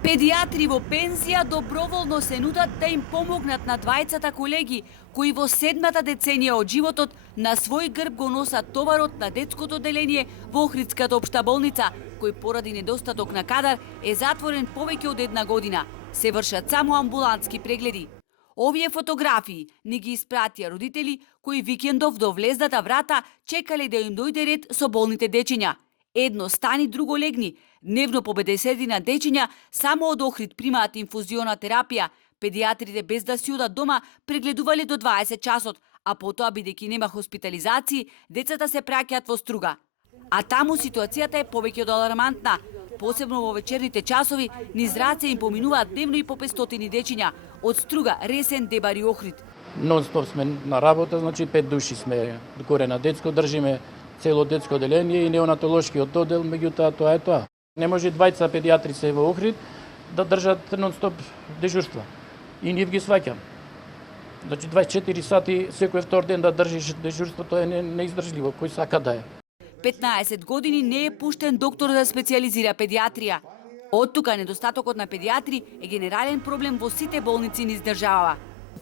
Педиатри во пензија доброволно се нудат да им помогнат на двајцата колеги кои во 7-та деценија од животот на свој грб го носат товарот на детското одделение во Охридската општа болница, кој поради недостаток на кадар е затворен повеќе од една година. Се вршат само амбулантски прегледи. Овие фотографии ни ги испратија родители кои викендов до влезната врата чекале да им дојде ред со болните дечиња. Едно стани, друго легни. Дневно по 50 дечиња само од Охрид примаат инфузиона терапија. Педиатрите без да си одат дома прегледувале до 20 часот, а потоа бидејќи нема хоспитализации, децата се праќаат во Струга. А таму ситуацијата е повеќе од алармантна. Посебно во вечерните часови низ раце им поминуваат дневно и по 500 дечиња од Струга, Ресен, Дебар и Охрид. Нон-стоп сме на работа, значи 5 души сме горе на детско, држиме цело детско одделение и неонатолошкиот оддел, меѓутоа тоа е тоа. Не може двајца педиатри се во Охрид да држат нон-стоп дежурства. И ние ги сваќам. Значи 24 сати секој втор ден да држиш дежурство, тоа е неиздржливо, кој сака да е. 15 години не е пуштен доктор да специализира педиатрија. Од тука недостатокот на педиатри е генерален проблем во сите болници низ државава.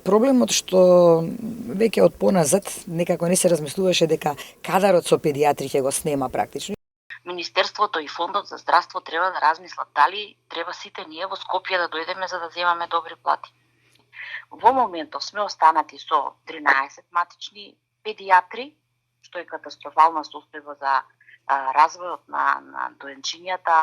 Проблемот што веќе од поназад некако не се размислуваше дека кадарот со педиатри ќе го снема практично. Министерството и Фондот за здравство треба да размислат дали треба сите ние во Скопје да дојдеме за да земаме добри плати. Во моментов сме останати со 13 матични педиатри, што е катастрофална состојба за развојот на доенчињата.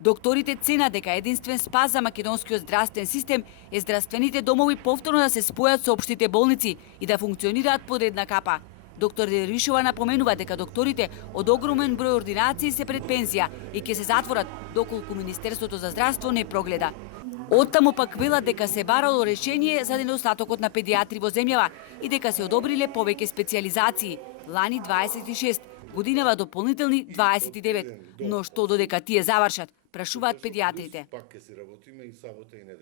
Докторите ценат дека единствен спас за македонскиот здравствен систем е здравствените домови повторно да се спојат со општите болници и да функционираат под една капа. Доктор Дервишова напоменува дека докторите од огромен број ординации се пред пензија и ќе се затворат доколку Министерството за здравство не прогледа. Оттаму пак велат дека се барало решение за недостатокот на педиатри во земјава и дека се одобриле повеќе специализации. Лани 26, годинава дополнителни 29. Но што додека тие завршат, прашуваат педиатрите.